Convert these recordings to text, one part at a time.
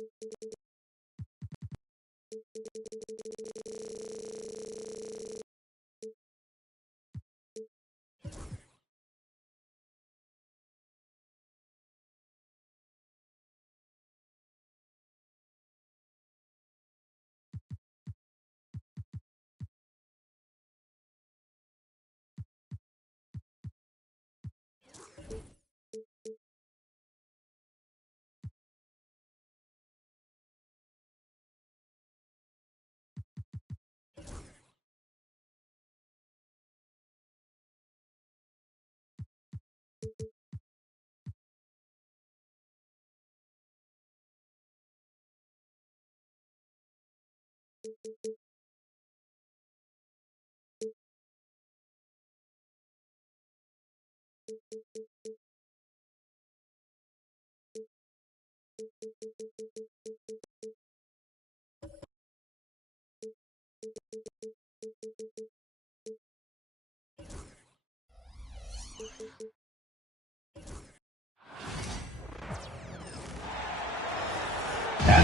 At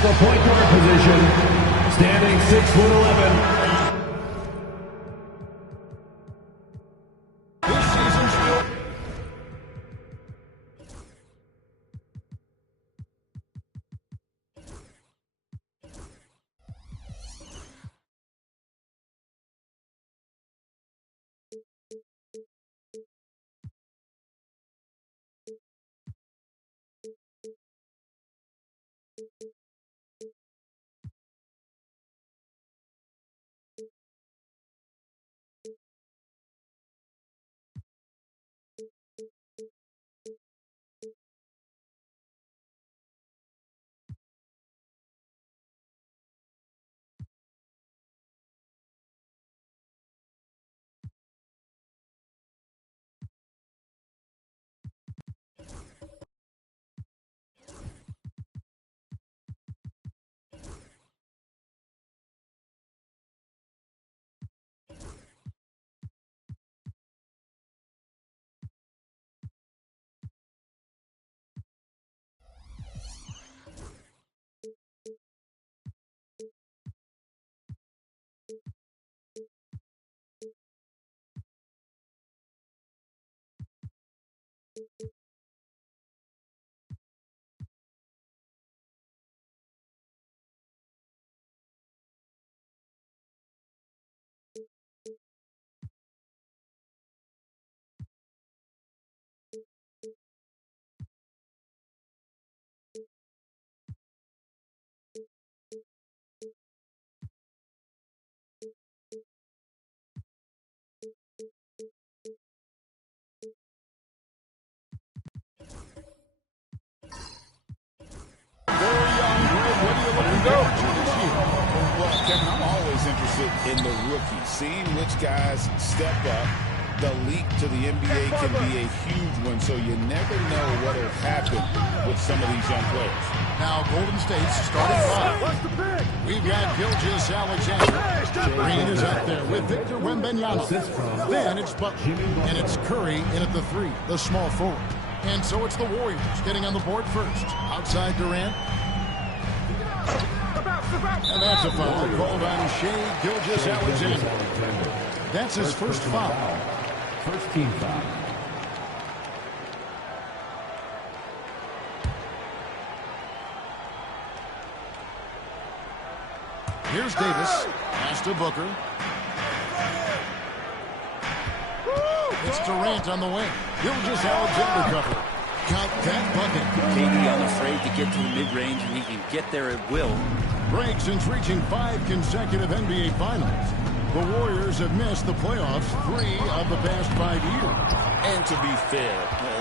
the point guard position, standing 6'11". Kevin, I'm always interested in the rookies, seeing which guys step up. The leap to the NBA can be a huge one, so you never know what will happen with some of these young players. Now Golden State's starting five. We've got Gilgeous-Alexander. Green is up there with Victor Wembanyama. Then it's Butler, and it's Curry in at the three, the small forward. And so it's the Warriors getting on the board first. Outside Durant. And that's a foul called on Shai Gilgeous-Alexander. That's his first foul. First team foul. Here's Davis. Pass to Booker. It's Durant on the wing. Gilgeous-Alexander cover. Got that bucket. KD unafraid to get to the mid-range, and he can get there at will. Greg, since reaching 5 consecutive NBA Finals, the Warriors have missed the playoffs 3 of the past 5 years. And to be fair,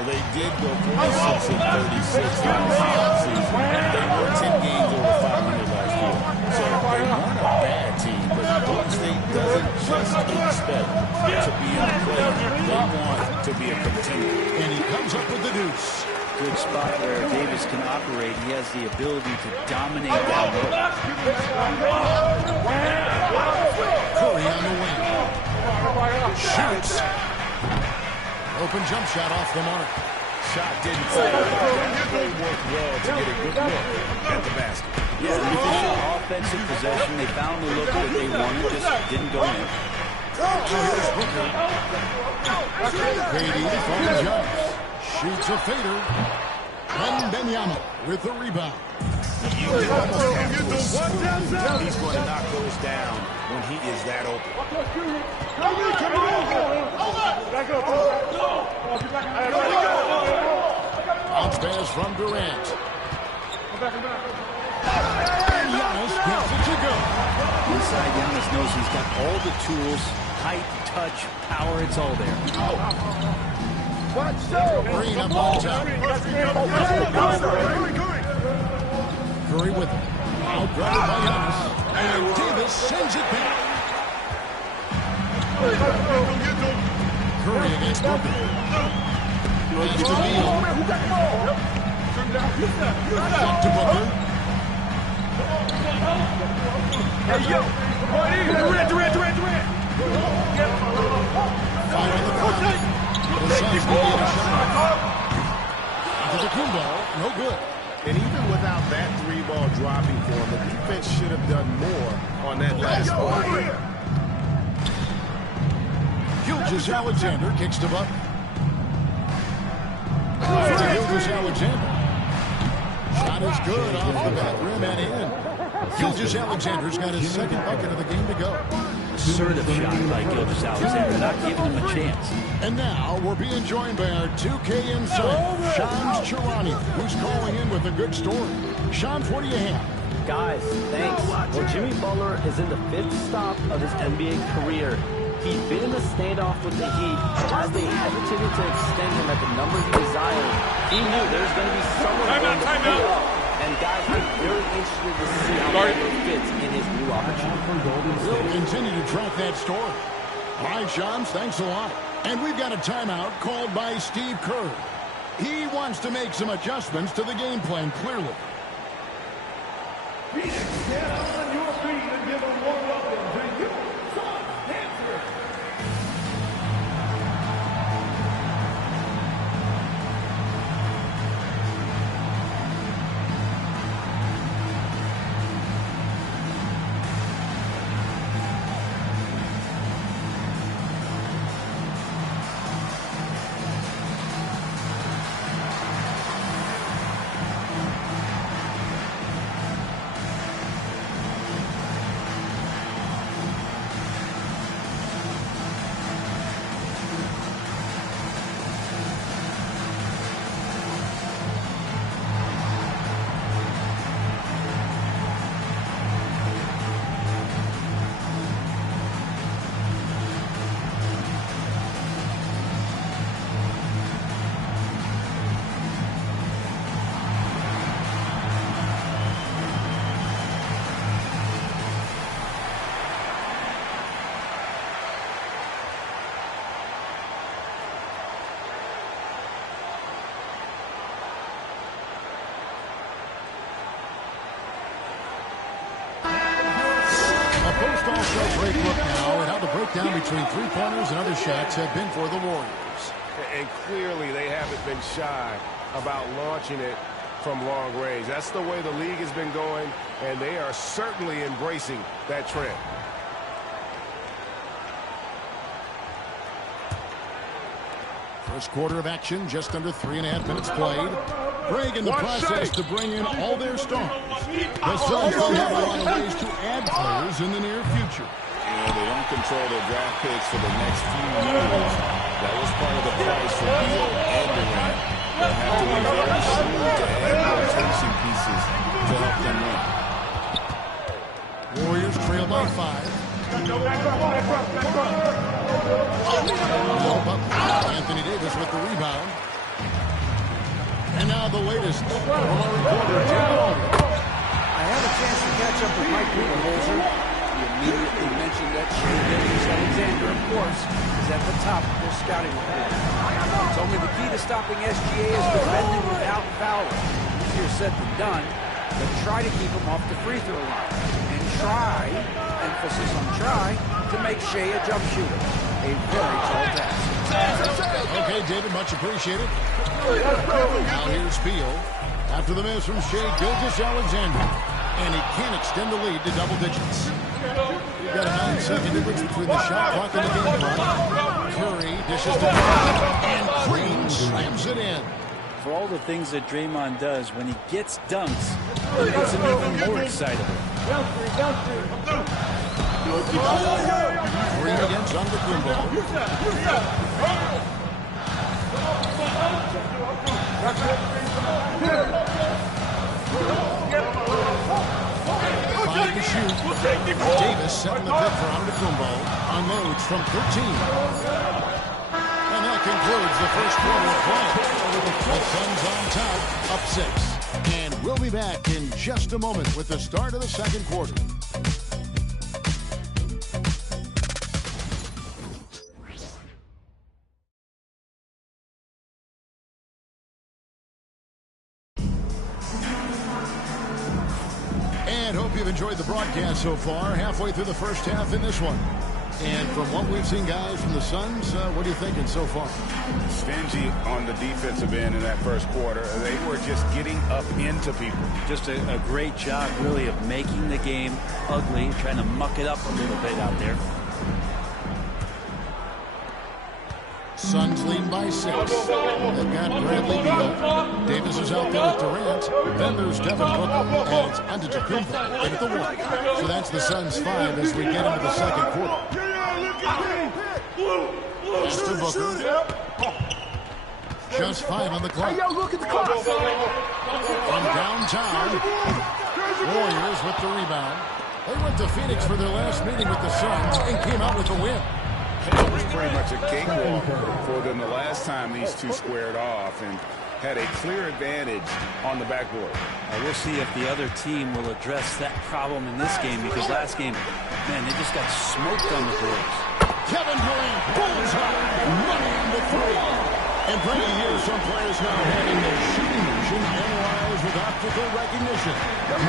they did go 46 and 36 last season. They were 10 games over 500 last year. So they weren't a bad team, but Golden State doesn't just expect to be in the play. They want to be a contender. And he comes up with the deuce. Good spot where Davis can operate. He has the ability to dominate down low. Curry on the wing. Shoots. Open jump shot off the mark. Shot didn't fall. That play worked well to get a good look at the basket. Yeah, an efficient offensive possession. They found the look that they wanted, just didn't go in. Here's Booker. KD from Giannis. Shoots a fader. Wembanyama with the rebound. You can almost have to assume he's going to knock those down when he is that open. Bounce pass from Durant. And Giannis gets it to go. Inside, Giannis knows he's got all the tools, height, touch, power, it's all there. Green up on top. Curry with it. Outguarded by Giannis. And Davis sends it back. Curry against Booker. Pass to Beal. Back to Booker. Durant. Fire on the clock. The Suns will get a shot. Antetokounmpo, no good. And even without that three ball dropping for him, the defense should have done more on that last play. Gilgeous-Alexander kicks to Butler. For Gilgeous-Alexander. Shot is good off the back rim and in. Gilgeous-Alexander's got his second bucket of the game to go. Assertive shot by Gilgeous-Alexander, not giving him a chance. And now we're being joined by our 2K insider, Shams Charania, who's calling in with a good story. Shams, what do you have? Guys, thanks. Well, Jimmy Butler is in the 5th stop of his NBA career. He'd been in the standoff with the Heat. As they hesitated to extend him at the number he desired, he knew there's going to be someone going to pull up. And guys, I'm very interested to see how Butler fits in his new opportunity. We'll continue to track that story. All right, Shams, thanks a lot. And we've got a timeout called by Steve Kerr. He wants to make some adjustments to the game plan, clearly. Phoenix, stand on your feet and give a warm welcome to you, Suns Dancers. Post-All-Star break look now at how the breakdown between three-pointers and other shots have been for the Warriors. And clearly they haven't been shy about launching it from long range. That's the way the league has been going, and they are certainly embracing that trend. First quarter of action, just under 3.5 minutes played. Greg in the process to bring in all their stars. The Suns don't have a lot of ways to add players in the near future. And they don't control their draft picks for the next few years. That was part of the price for Beal and Durant. They'll have to be very shrewd to add rotation pieces to help them win. Warriors trail by 5. Anthony Davis with the rebound. And now the latest from our reporter, Tim Baldwin. I had a chance to catch up with Mike Budenholzer. He immediately mentioned that Shai Gilgeous-Alexander, of course, is at the top of their scouting report. He told me the key to stopping SGA is defending without fouling. Easier said than done, but try to keep him off the free throw line. And try, emphasis on try, to make Shai a jump shooter. A very tall task. Okay, David, much appreciated. Now here's Beal after the miss from Shai Gilgeous-Alexander. And he can't extend the lead to double digits. We've got a 9-second difference between the shot clock and the game clock. Curry dishes to Draymond, and Green slams it in. For all the things that Draymond does, when he gets dunks, it makes him even more excitable. Green against Antetokounmpo. 5 to shoot. Davis set in the pit for Antetokounmpo. Unloads from 13. And that concludes the first quarter of play. The Suns on top, up 6. And we'll be back in just a moment with the start of the second quarter. And hope you've enjoyed the broadcast so far. Halfway through the first half in this one. And from what we've seen, guys, from the Suns, what are you thinking so far? Stingy on the defensive end in that first quarter. They were just getting up into people. Just a great job, really, of making the game ugly, trying to muck it up a little bit out there. Suns lead by 6. They've got Bradley Beal. Davis is out there with Durant. Then there's Devin Booker, and it's Antetokounmpo in at the 1. So that's the Suns 5 as we get into the second quarter. Mr. Booker. Just 5 on the clock. Hey, yo, look at the clock. From downtown, Warriors with the rebound. They went to Phoenix for their last meeting with the Suns and came out with a win. It was pretty much a cakewalk for them the last time these two squared off and had a clear advantage on the backboard. We'll see if the other team will address that problem in this game, because last game, man, they just got smoked on the boards. Kevin Durant, bullseye, money on the 3. And Brady, here some players now having their shooting motion analyzed with optical recognition.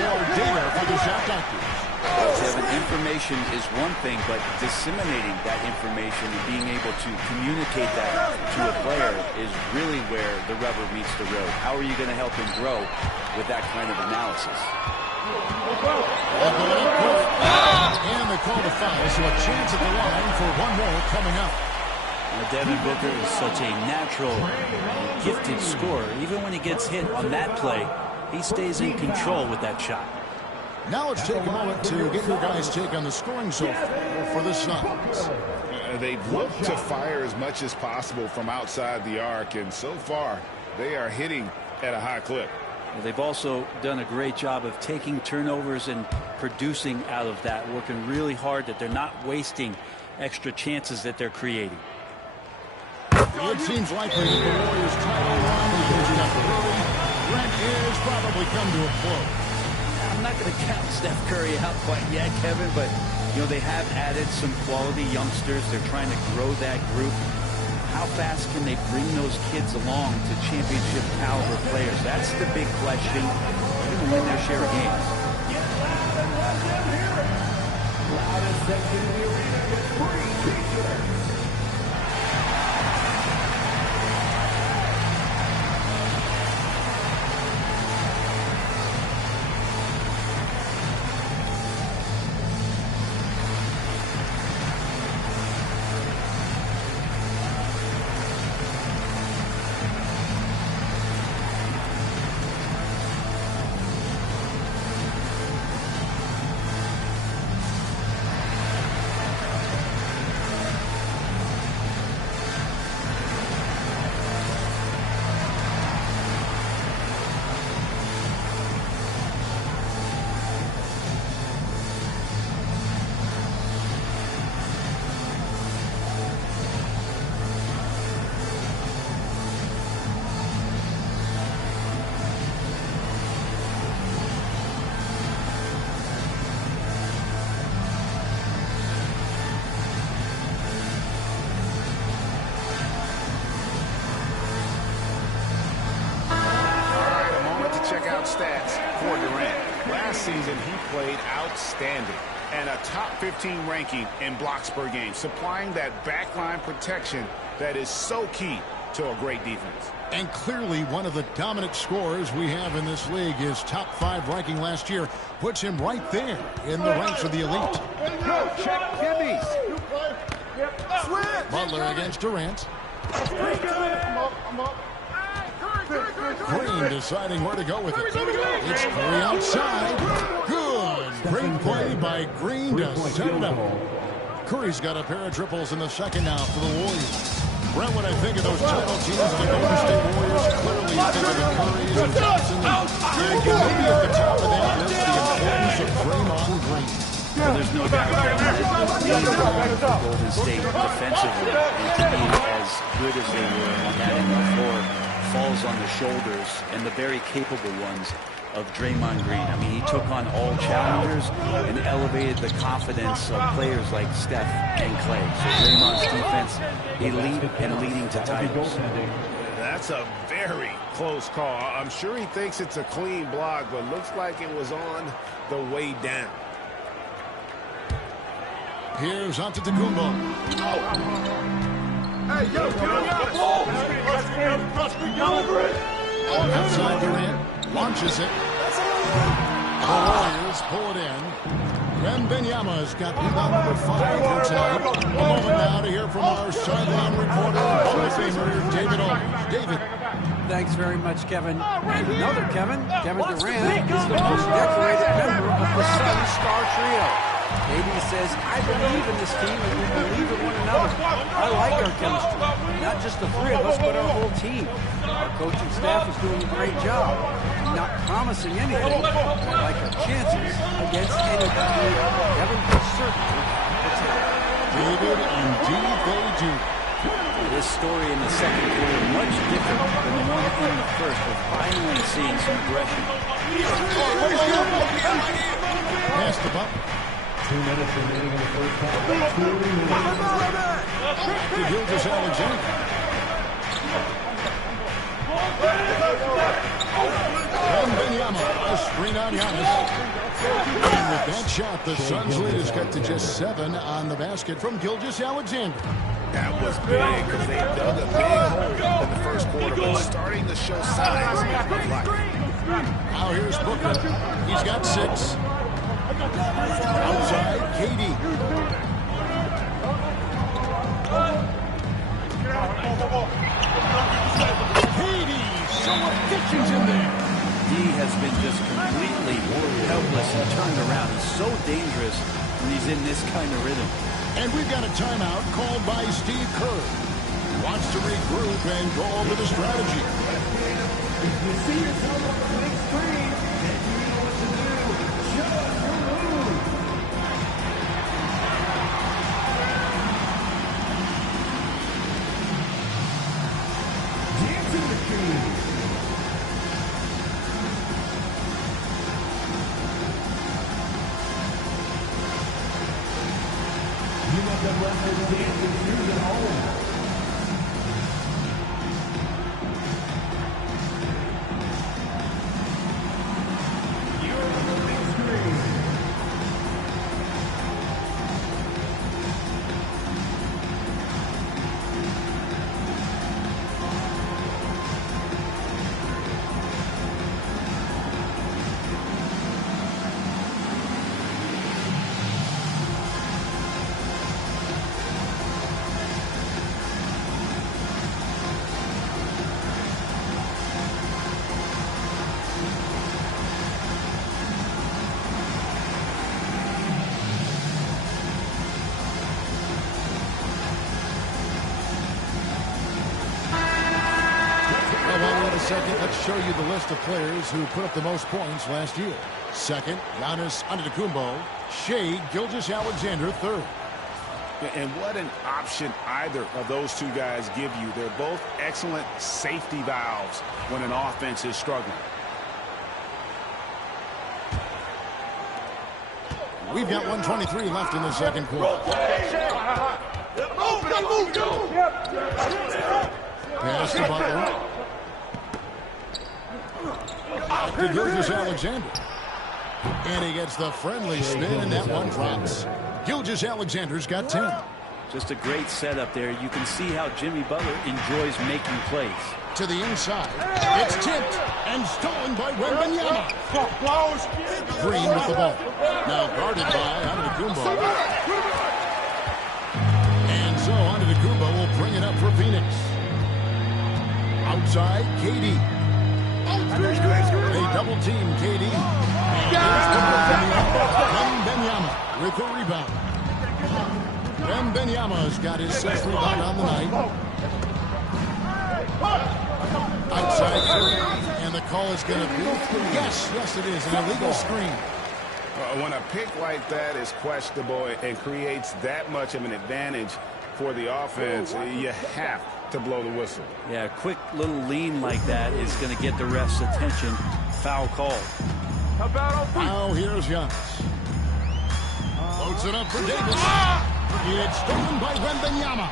More data for the shot doctors. Kevin, information is one thing, but disseminating that information and being able to communicate that to a player is really where the rubber meets the road. How are you going to help him grow with that kind of analysis? And they call the foul, so a chance at the line for one more coming up. Devin Booker is such a natural, gifted scorer. Even when he gets hit on that play, he stays in control with that shot. Now let's take a moment to get your guys' take on the scoring so far for the Suns. They've looked to fire as much as possible from outside the arc, and so far they are hitting at a high clip. Well, they've also done a great job of taking turnovers and producing out of that, working really hard that they're not wasting extra chances that they're creating. It seems likely that the Warriors' title run is going to Brent is probably come to a close. I'm not going to count Steph Curry out quite yet, Kevin, but you know they have added some quality youngsters. They're trying to grow that group. How fast can they bring those kids along to championship caliber players? That's the big question. They're going to win their share of games. Stats for Durant. Last season, he played outstanding and a top 15 ranking in blocks per game, supplying that backline protection that is so key to a great defense. And clearly one of the dominant scorers we have in this league. His top 5 ranking last year puts him right there in the ranks of the elite. Check Gibby's. Butler against Durant. Green deciding where to go with it. It's Curry outside. Good. Great play by Green to set it up. Curry's got a pair of triples in the second now for the Warriors. Brent, when I think of those title teams, the Golden State Warriors, clearly you think of the Currys and Thompson. And maybe at the top of that list, the importance of Draymond Green. Well, there's no doubt about it. Golden State defensively, and to be as good as they were on that end of the floor, falls on the shoulders, and the very capable ones, of Draymond Green. I mean, he took on all challengers and elevated the confidence of players like Steph and Clay. So Draymond's defense, elite and leading to titles. That's a very close call. I'm sure he thinks it's a clean block, but looks like it was on the way down. Here's Antetokounmpo. Hey, yo, get on the ball! Outside Durant, launches it. The Warriors pull it in. Wembanyama's got rebound number 5 here tonight. A moment now to hear from our sideline reporter, Hall of Famer David Aldridge. David. Thanks very much, Kevin. And another Kevin Durant, is the most decorated member of the Suns star trio. KD says, I believe in this team and we believe in one another. I like our chemistry. Not just the 3 of us, but our whole team. Our coaching staff is doing a great job. I'm not promising anything, but I like our chances against anybody. Kevin can certainly protect. David, indeed they do. This story in the second quarter much different than the one in the first. We're finally seeing some aggression. Pass the Butler. 2 minutes remaining in the first half. To Gilgeous-Alexander. Wembanyama, a screen on Giannis. And with that shot, the Suns lead has got to just 7 on the basket from Gilgeous-Alexander. That was big because they dug a big hole in the first quarter, but starting to show signs of life. Now here's Booker. He's got 6. Outside, KD. KD, some efficiency in there. D has been just completely helpless and turned around. He's so dangerous when he's in this kind of rhythm. And we've got a timeout called by Steve Kerr. He wants to regroup and go over the strategy. If you see yourself on the big screen, then you know what to do. Show us your move. Dancing the King. You let the wrestlers dance and choose at home. Second, let's show you the list of players who put up the most points last year. Second, Giannis Antetokounmpo. Shai Gilgeous-Alexander, third. And what an option either of those two guys give you. They're both excellent safety valves when an offense is struggling. We've got 1:23 left in the second quarter. Pass to Butler. To Gilgeous-Alexander. And he gets the friendly spin, and that one drops. Gilgeous-Alexander's got 10. Just a great setup there. You can see how Jimmy Butler enjoys making plays. To the inside. It's tipped and stolen by Wembanyama. Green with the ball. Now guarded by Antetokounmpo. And so Antetokounmpo will bring it up for Phoenix. Outside, KD. They double team KD. Wembanyama with the rebound. Wembanyama's got his 6th rebound on the night. Outside Curry, and the call is going to be, yes, it is, an illegal screen. When a pick like that is questionable and creates that much of an advantage for the offense, you have to blow the whistle. Yeah, a quick little lean like that is going to get the ref's attention. Foul call. Now here's Giannis. Loads it up for Davis. It's stolen by Wembanyama.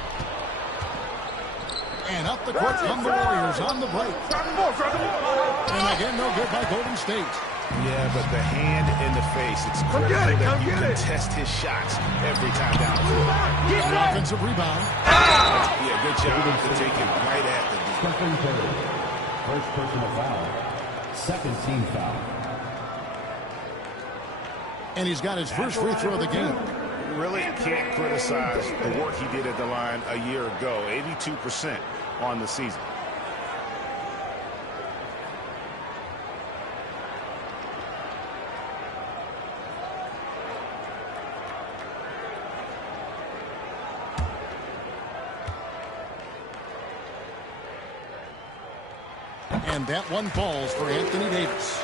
And up the court come the Warriors on the break. And again, no good by Golden State. Yeah, but the hand in the face, it's critical that you can test his shots every time down the floor. An offensive rebound. Yeah, good job to take it right at the defense. Stephen Curry. First personal foul. Second team foul. And he's got his first free throw of the game. Really can't criticize the work he did at the line a year ago. 82% on the season. And that one falls for Anthony Davis.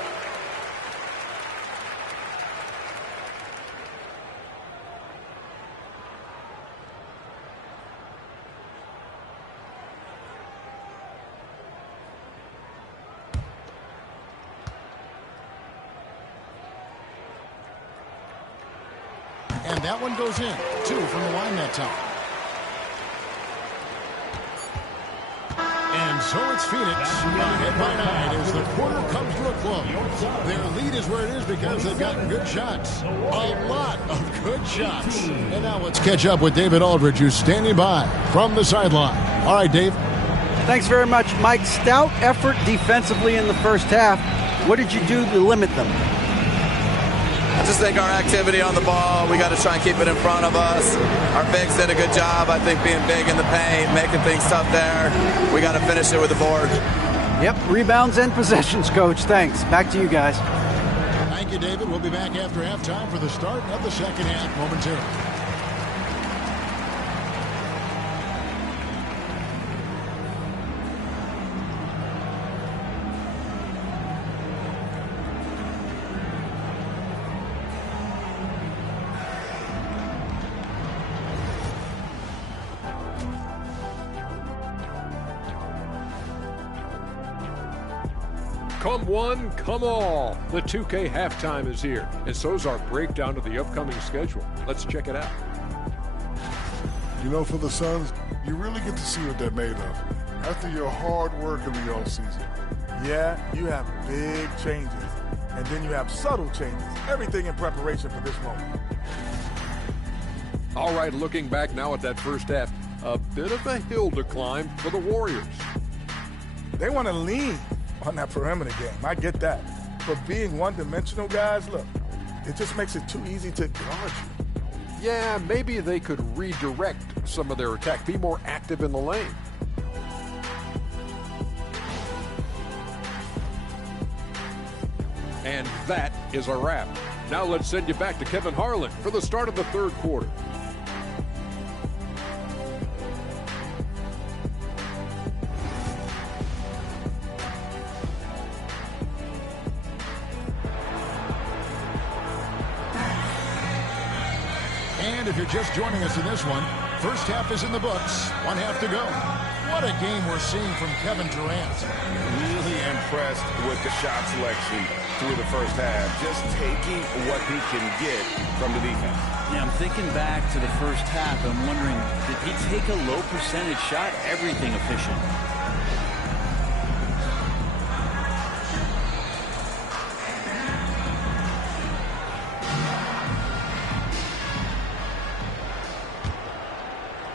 And that one goes in. 2 from the line that time. And so it's Phoenix ahead by 9 as the quarter comes to a close. Their lead is where it is because they've gotten good shots. A lot of good shots. And now let's catch up with David Aldridge, who's standing by from the sideline. All right, Dave. Thanks very much, Mike. Stout effort defensively in the first half. What did you do to limit them? I just think our activity on the ball, we got to try and keep it in front of us. Our bigs did a good job, I think, being big in the paint, making things tough there. We got to finish it with the board. Yep, rebounds and possessions, Coach. Thanks. Back to you guys. Thank you, David. We'll be back after halftime for the start of the second half momentarily. Come one, come all. The 2K halftime is here, and so's our breakdown of the upcoming schedule. Let's check it out. You know, for the Suns, you really get to see what they're made of. After your hard work in the offseason. Yeah, you have big changes, and then you have subtle changes. Everything in preparation for this moment. All right, looking back now at that first half, a bit of a hill to climb for the Warriors. They want to lean on that perimeter game. I get that. But being one-dimensional, guys, look, it just makes it too easy to guard you. Yeah, maybe they could redirect some of their attack, be more active in the lane. And that is a wrap. Now let's send you back to Kevin Harlan for the start of the third quarter. And if you're just joining us in this one, first half is in the books. 1 half to go. What a game we're seeing from Kevin Durant. Really impressed with the shot selection through the first half. Just taking what he can get from the defense. Yeah, I'm thinking back to the first half. I'm wondering, did he take a low percentage shot? Everything efficient.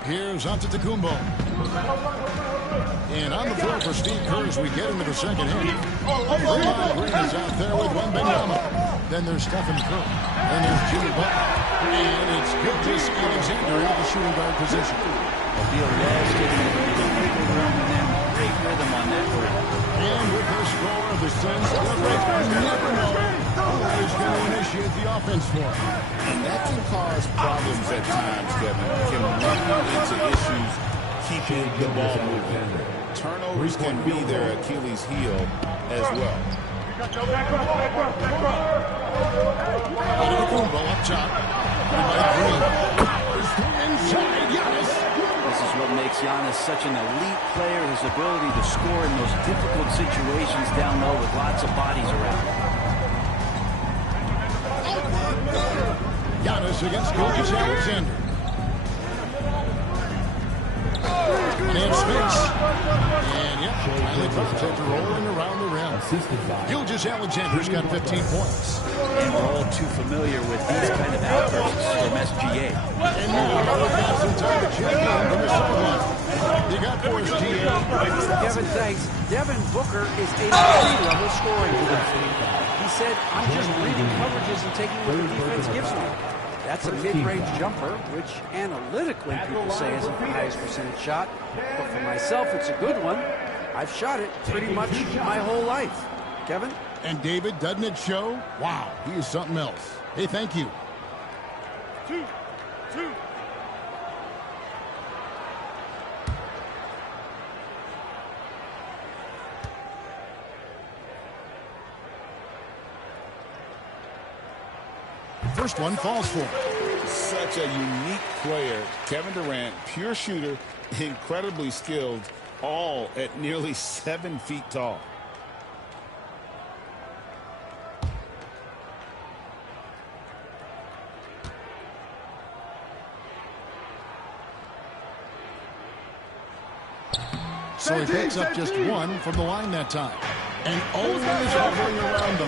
Here's Antetokounmpo. And on the floor for Steve Kerr as we get into the second half. Draymond Green is out there with Wembanyama. Then there's Stephen Curry. Then there's Jimmy Butler. And it's Gilgeous-Alexander into the shooting guard position. Beal loves getting a little wiggle room and then great rhythm on that break. And with the score of the Suns, you never know who is going to initiate the offense for him. And that can cause problems at times, Kevin. Can run into issues keeping the ball moving. Turnovers can be their Achilles heel as well. Antetokounmpo up top. Inside, Giannis. This is what makes Giannis such an elite player, his ability to score in those difficult situations down low with lots of bodies around. Giannis against Gilgeous-Alexander. And in space. And yep, finally drops after rolling around the rim. Gilgeous-Alexander's got 15 points. And we're all too familiar with these kind of outbursts from SGA. And now we've got some time to check in from the sideline. You got for us, GA. Kevin, thanks. Devin Booker is a level scoring for them. He said, I'm just reading coverages and taking what the defense gives me. That's a mid-range jumper, which analytically people say isn't the highest percentage shot. But for myself, it's a good one. I've shot it pretty much my whole life. Kevin? And David, doesn't it show? Wow, he is something else. Hey, thank you. 2. First one falls for him. Such a unique player. Kevin Durant, pure shooter, incredibly skilled, all at nearly 7 feet tall. So he picks up just one from the line that time. And always hovering around the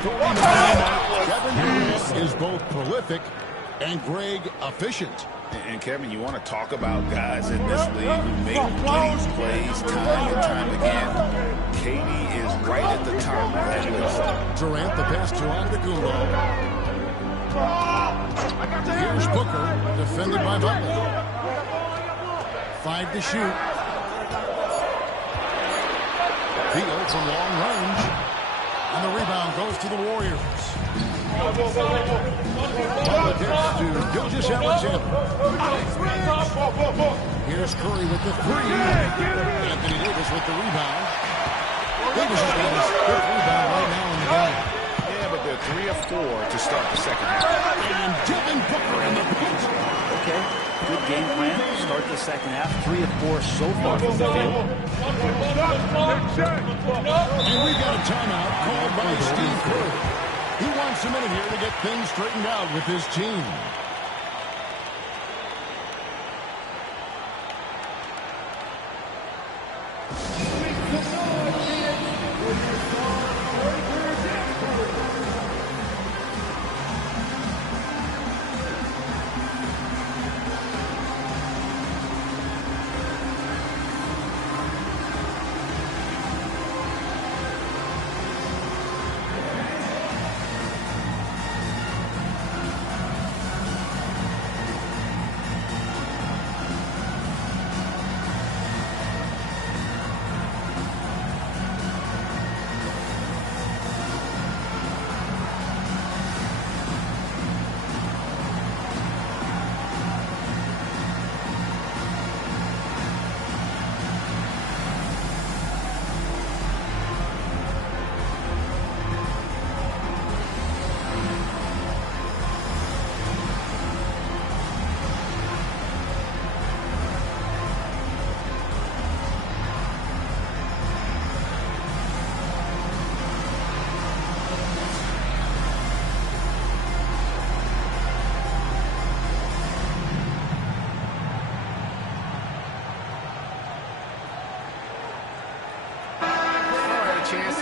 50-40 mark. Kevin Durant is both prolific and Greg efficient. And Kevin, you want to talk about guys in this league who make these plays time and time again. KD is right at the top of that list. Durant, the pass to Antetokounmpo. Here's Booker, defended by Butler. 5 to shoot. Beal from long range. And the rebound goes to the Warriors. Butler gets to Gilgeous-Alexander. Here's Curry with the 3. Anthony Davis with the rebound. Davis has got his 5th rebound right now in the game. Yeah, but they're 3 of 4 to start the second half. And Devin Booker in the paint. Okay, good game plan. Start the second half. 3 of 4 so far from the field. And we've got a timeout called by Steve Kerr. He wants a minute here to get things straightened out with his team.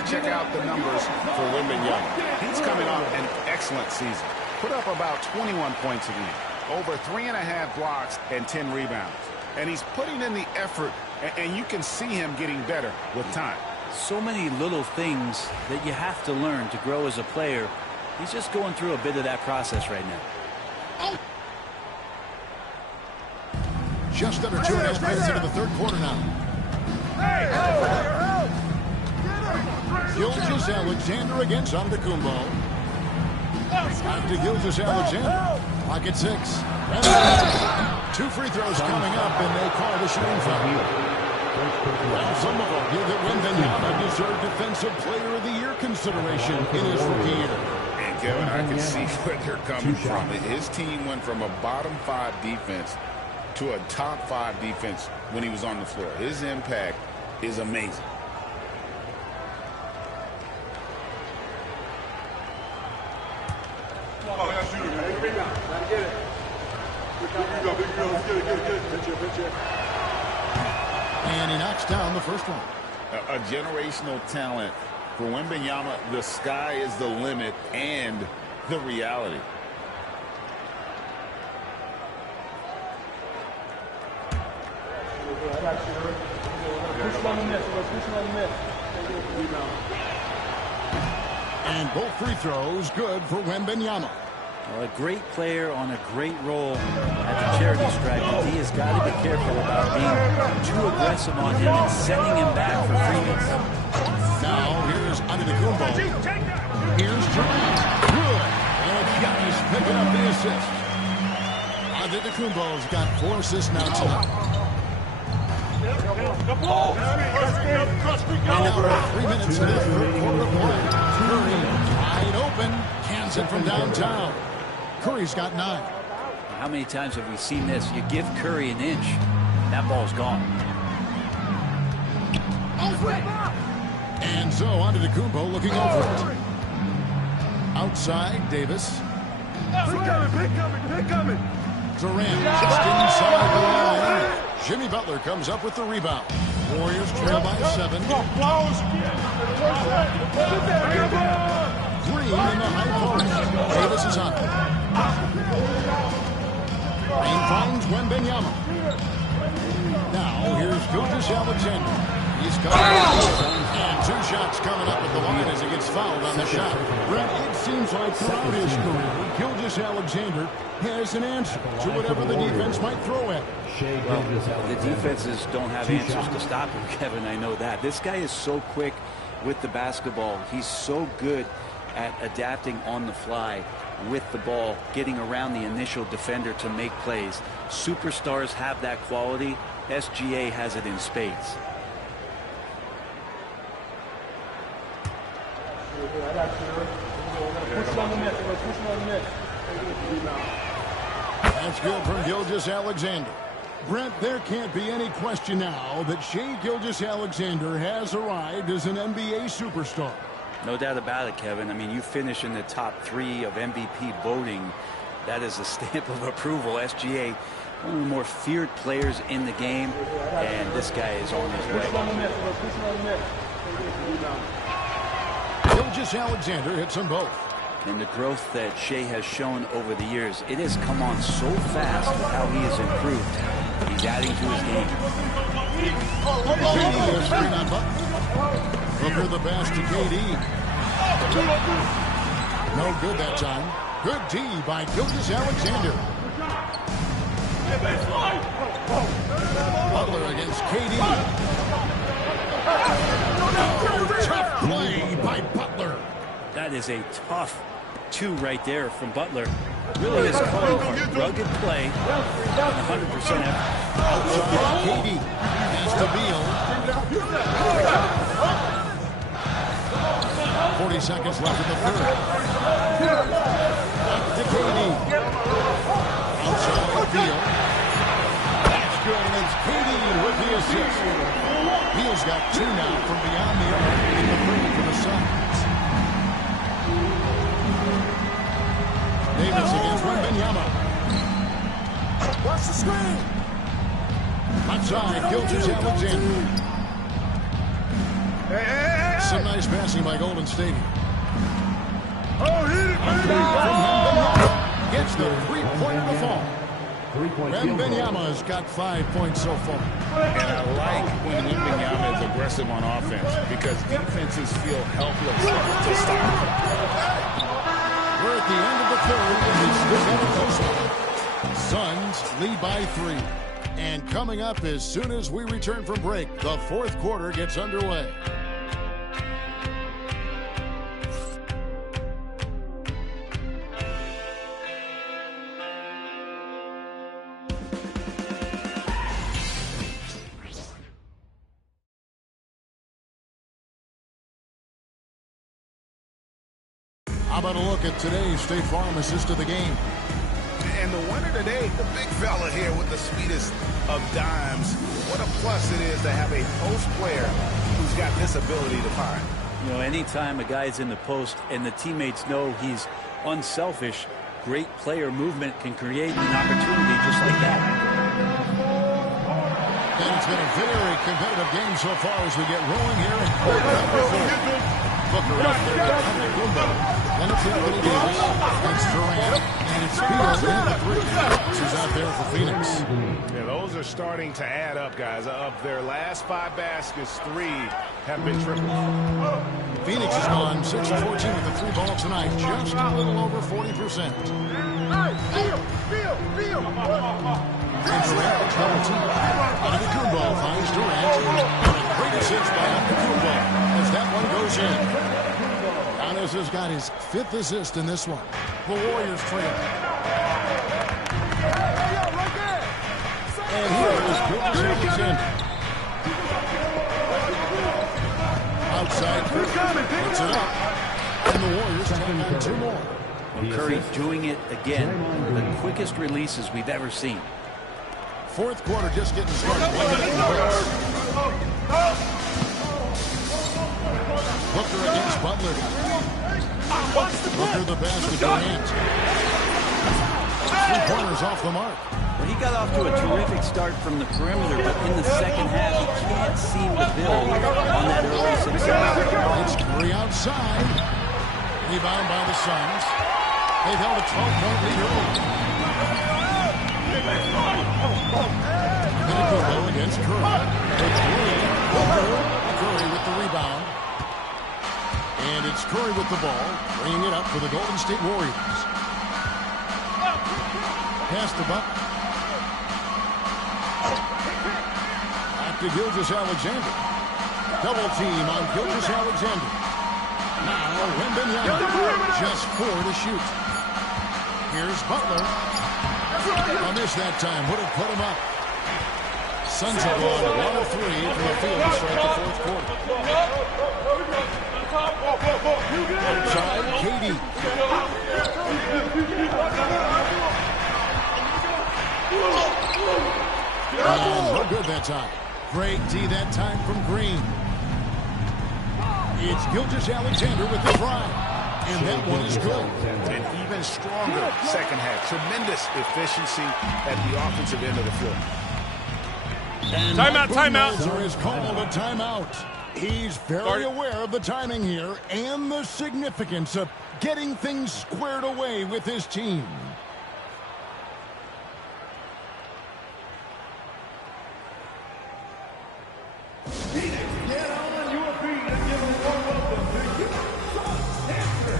Check out the numbers for Wembanyama. He's coming off an excellent season. Put up about 21 points a game. over 3.5 blocks and 10 rebounds. And he's putting in the effort, and you can see him getting better with time. So many little things that you have to learn to grow as a player. He's just going through a bit of that process right now. Just under 2.5 minutes into the third quarter now. Gilgeous-Alexander against Antetokounmpo. Back to Gilgeous-Alexander. Pocket 6. And 2 free throws coming up, and they call the shooting foul. Well, some of them give it Wembanyama deserved Defensive Player of the Year consideration in his rookie year. And Kevin, I can see where they're coming from. His team went from a bottom 5 defense to a top 5 defense when he was on the floor. His impact is amazing. And he knocks down the first one. A generational talent. For Wembanyama, the sky is the limit and the reality. And both free throws good for Wembanyama. Well, a great player on a great role at the charity stripe. He has got to be careful about being too aggressive on him and sending him back for freebies. Now here's Antetokounmpo. Here's Durant. Good. And Giannis picking up the assist. Antetokounmpo's got 4 assists now tonight. And about 3 minutes into the third quarter of play. Curry wide open. Cans it from downtown. Curry's got 9. How many times have we seen this? You give Curry an inch, that ball's gone. And so Antetokounmpo looking over it. Outside, Davis. Durant just inside the line. Jimmy Butler comes up with the rebound. Warriors trail by 7. Green in the high post. Davis is on. Green finds Wembanyama. Now here's Gilgeous-Alexander. He's coming. And 2 shots coming up at the line as he gets fouled on the shot. Brett, it seems like throughout his career, Gilgeous-Alexander has an answer to whatever the defense might throw at him. Well, the defenses don't have answers to stop him, Kevin. I know that. This guy is so quick with the basketball. He's so good at adapting on the fly with the ball, getting around the initial defender to make plays. Superstars have that quality. SGA has it in spades. That's good from Gilgeous-Alexander. Brent, there can't be any question now that Shai Gilgeous-Alexander has arrived as an NBA superstar. No doubt about it, Kevin. I mean, you finish in the top 3 of MVP voting. That is a stamp of approval. SGA, one of the more feared players in the game, and this guy is on his way. Gilgeous-Alexander hits them both. And the growth that Shai has shown over the years, it has come on so fast with how he has improved. He's adding to his game. KD is free on Butler. Booker the pass to KD. No good that time. Good D by Gilgeous-Alexander. Butler against KD. Oh, tough play by Butler. That is a tough 2 right there from Butler. Really is calling for rugged play. 100% effort. Outside KD. Pass to Beal. 40 seconds left in the third. Back to KD. Outside Beal. That's good, and it's KD with the assist. Beal's got 2 now from beyond the arc in the frame for the Suns. Davis against Wembanyama. Watch the screen. Outside, Gilgeous-Alexander. Some nice passing by Golden State. Oh, hit it, baby! Gets the 3-pointer to fall. Wembanyama's got 5 points so far. And I like when Wembanyama is aggressive on offense because defenses feel helpless to stop him. We're at the end of the third. It's Suns lead by 3. And coming up as soon as we return from break, the fourth quarter gets underway. How about a look at today's State Farm assist of the game? And the winner today, the big fella here with the sweetest of dimes. What a plus it is to have a post player who's got this ability to find. You know, anytime a guy's in the post and the teammates know he's unselfish, great player movement can create an opportunity just like that. And it's been a very competitive game so far as we get rolling here. Booker out there to Kumbo. Then it's Anthony Davis against Durant. And it's Beal in the 3. She's out there for Phoenix. Yeah, those are starting to add up, guys. Of their last 5 baskets, 3 have been triples. Phoenix has gone 6 of 14 with the 3 ball tonight. Just a little over 40%. And Durant looks double team. Antetokounmpo finds Durant. And a great assist by Antetokounmpo as that one goes in. Giannis has got his 5th assist in this one. The Warriors trail. And here is Gilgeous Alexander. Outside Curry puts it up. And the Warriors take on 2 more. Well, Curry doing it again. The quickest releases we've ever seen. Fourth quarter just getting started. Booker against Butler. Booker the pass to Durant. 3 pointers off the mark. Well, he got off to a terrific start from the perimeter, but in the second half, he can't seem to build on that early success. It's Curry outside. Rebound by the Suns. They've held a 12-point lead early. Antetokounmpo against Curry. It's Curry with the rebound. And it's Curry with the ball, bringing it up for the Golden State Warriors. Pass to Butler. Back to Gilgeous Alexander. Double team on Gilgeous Alexander. Now Wembanyama, just 4 to shoot. Here's Butler. A miss that time, would have put him up. Suns have gone 1 of 3 from the field to start the fourth quarter. Outside, KD. No good that time. Great D that time from Green. It's Gilgeous Alexander with the drive. And that one is good. An even stronger second half. Tremendous efficiency at the offensive end of the floor. And timeout. Is called a timeout. He's very aware of the timing here and the significance of getting things squared away with his team. Get on your feet and give a warm welcome to Utah Panther.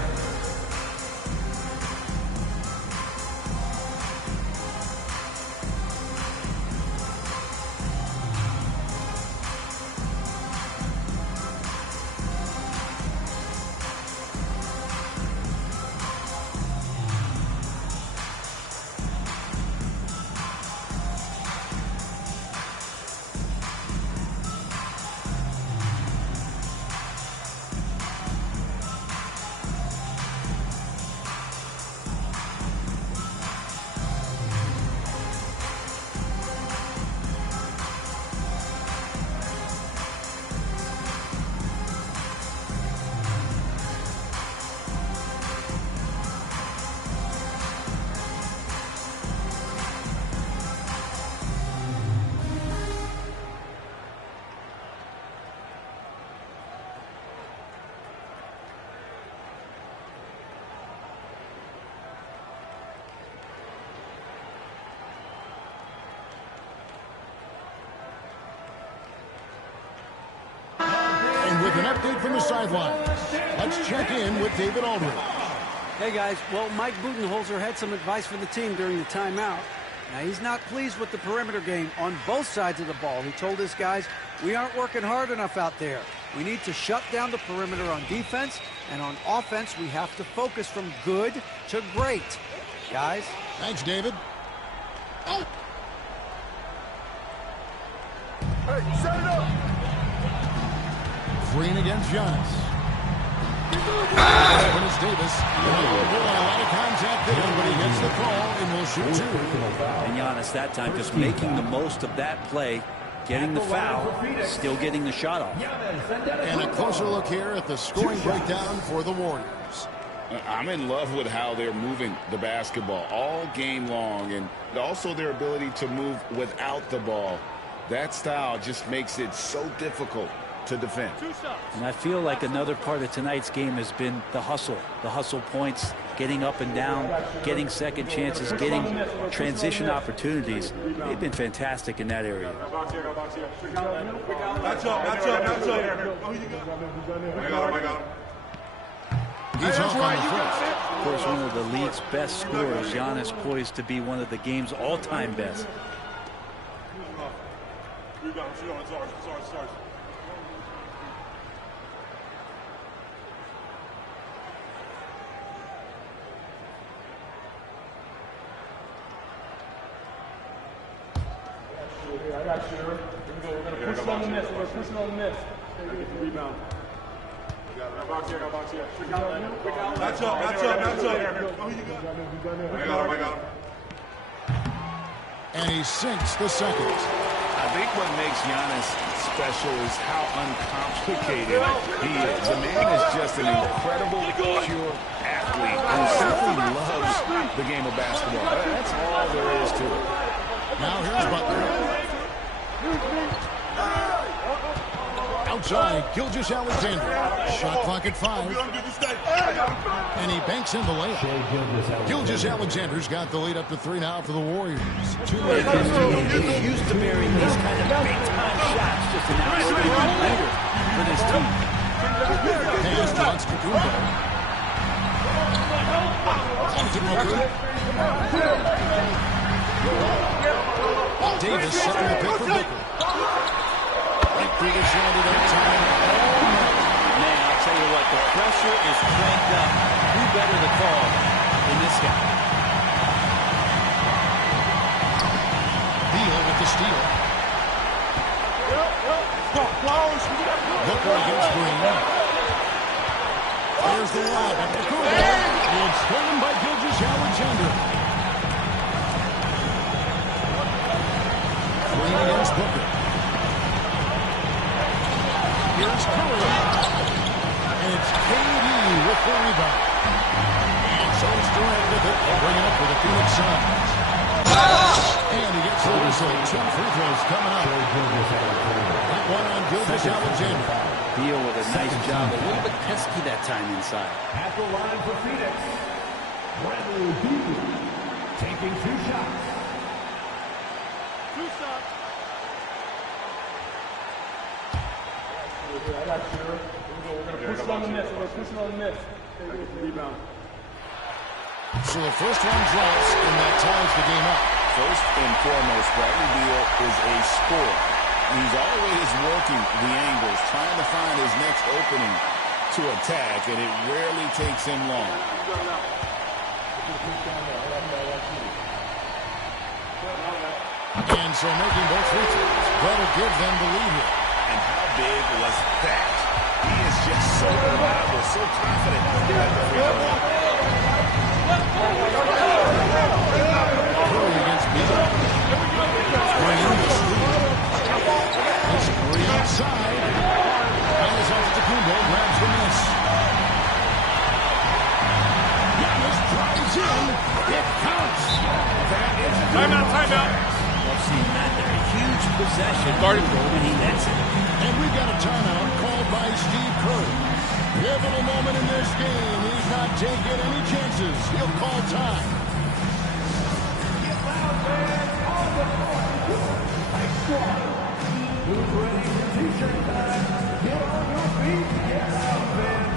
update from the sidelines. Let's check in with David Aldridge. Hey, guys. Well, Mike Budenholzer had some advice for the team during the timeout. Now, he's not pleased with the perimeter game on both sides of the ball. He told his guys, we aren't working hard enough out there. We need to shut down the perimeter on defense, and on offense, we have to focus from good to great. Guys? Thanks, David. Hey, set it up. Green against Giannis. It's Davis. Oh, boy, a lot of contact there, but he gets the call and will shoot two. And Giannis that time just making the most of that play, getting the foul, still getting the shot off. And a closer look here at the scoring breakdown for the Warriors. I'm in love with how they're moving the basketball all game long, and also their ability to move without the ball. That style just makes it so difficult to defend. And I feel like another part of tonight's game has been the hustle points, getting up and down, getting second chances, getting transition opportunities. They've been fantastic in that area. He's off on the first. Of course, one of the league's best scorers, Giannis, poised to be one of the game's all-time best. I got you. Here we go. We're going to push it on the miss. We're going to push it on the miss. Rebound. Match up. And he sinks the second. I think what makes Giannis special is how uncomplicated he is. The man is just an incredible, pure athlete who simply loves the game of basketball. That's all there is to it. Now here's Butler. Outside, Gilgeous-Alexander. Shot clock at 5. And he banks in the layup. Gilgeous-Alexander's got the lead up to 3 now for the Warriors. 2 minutes. He's used to burying these kind of big-time shots. Just an outstanding leader for this team. Pass to Antetokounmpo. Davis setting the pick for Booker. Right through the shoulder that time. Man, I'll tell you what, the pressure is cranked up. Who better to call than this guy? Beal with the steal. Booker against Green. There's the lob at the corner. It's stolen by Gilgeous-Alexander. Green against Booker. Here's Curry. And it's KD with the rebound. And so it's Durant with it. They'll bring it up for the Phoenix Suns. And he gets the whistle. 2 free throws coming up. That one on Gilgeous-Alexander. Beal with a nice job. A little bit pesky that time inside. At the line for Phoenix, Bradley Beal taking 2 shots. 2 shots. I got you. Here we go. We're going to push it on the miss. Rebound. So the first one drops, and that ties the game up. First and foremost, Bradley Beal is a scorer. He's always working the angles, trying to find his next opening to attack, and it rarely takes him long. And so making both free throws, that'll give them the lead here. And how big was that? He is just so reliable, so confident at the free throw line. Curry against Beal. Green the steal. It's Green outside. Giannis Antetokounmpo grabs the miss. Giannis drives in. It counts. Timeout. I've seen that there. A huge possession. And he nets it. And we've got a timeout called by Steve Kerr. Pivotal moment in this game. He's not taking any chances. He'll call time. Who's ready for t-shirt time? Get on your feet. Get out, fans.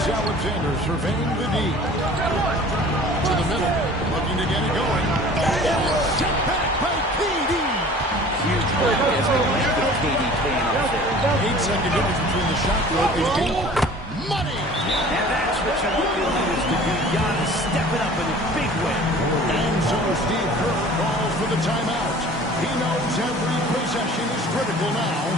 Alexander surveying the D. To the middle, looking to get it going. Step back by KD. Huge play as we went with KD paying off there. 8-second difference between the shot clock and game. Money! And that's what you want your leaders to do. Giannis stepping up in a big way. And so Steve Kerr calls for the timeout. He knows every possession is critical now.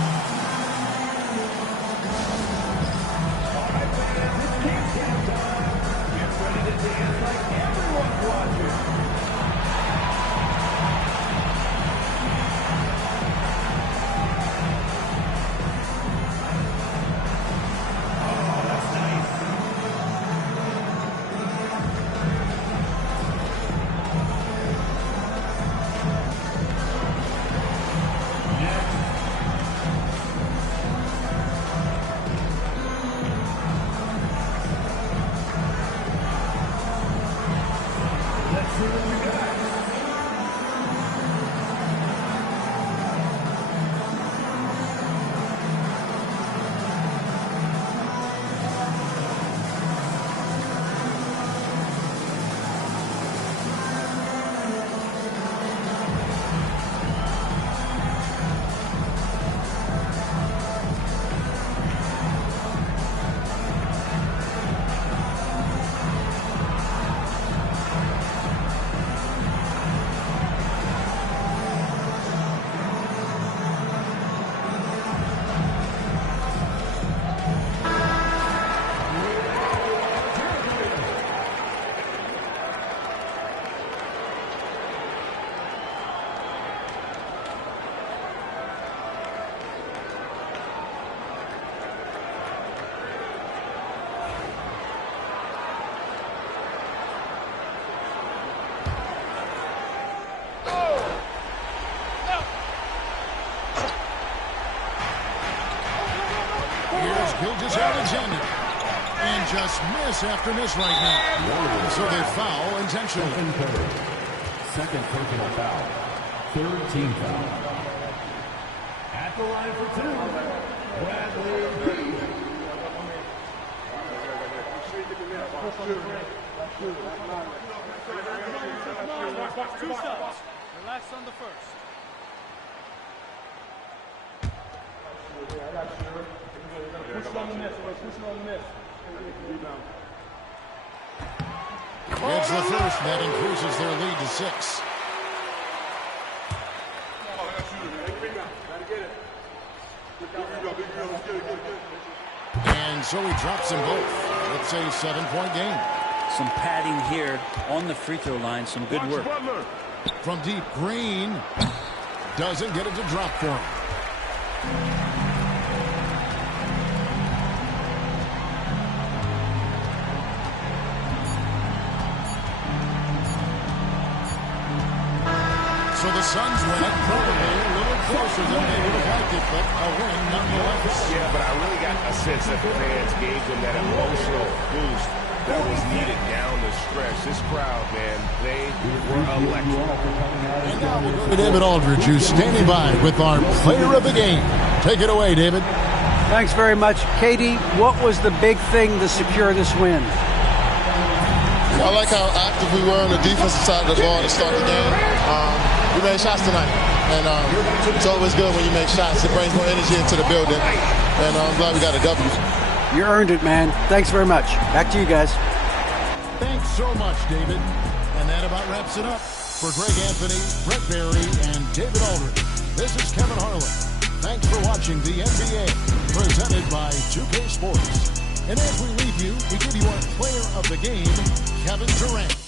Dance like everyone's watching. Alexander. And just miss after miss right now. So they foul intentionally. Second personal foul. Third team foul. At the line for two, Bradley Beal. Two shots. Relax on the first. Gets the first, and that increases their lead to 6. And so he drops them both. It's a 7-point game. Some padding here on the free throw line. Some good work. From deep, Green doesn't get it to drop for him. So the Suns win it, probably a little closer than they would have liked it, but a win nonetheless. Yeah, but I really got a sense that the fans gave them that emotional boost that was needed down the stretch. This crowd, man, they were electric. And now we'll go to David Aldridge, who's standing by with our player of the game. Take it away, David. Thanks very much. Katie, what was the big thing to secure this win? I like how active we were on the defensive side of the ball to start the game. We made shots tonight, and it's always good when you make shots. It brings more energy into the building, and I'm glad we got a W. You earned it, man. Thanks very much. Back to you guys. Thanks so much, David. And that about wraps it up. For Greg Anthony, Brett Barry, and David Aldridge, this is Kevin Harlan. Thanks for watching the NBA, presented by 2K Sports. And as we leave you, we give you our player of the game, Kevin Durant.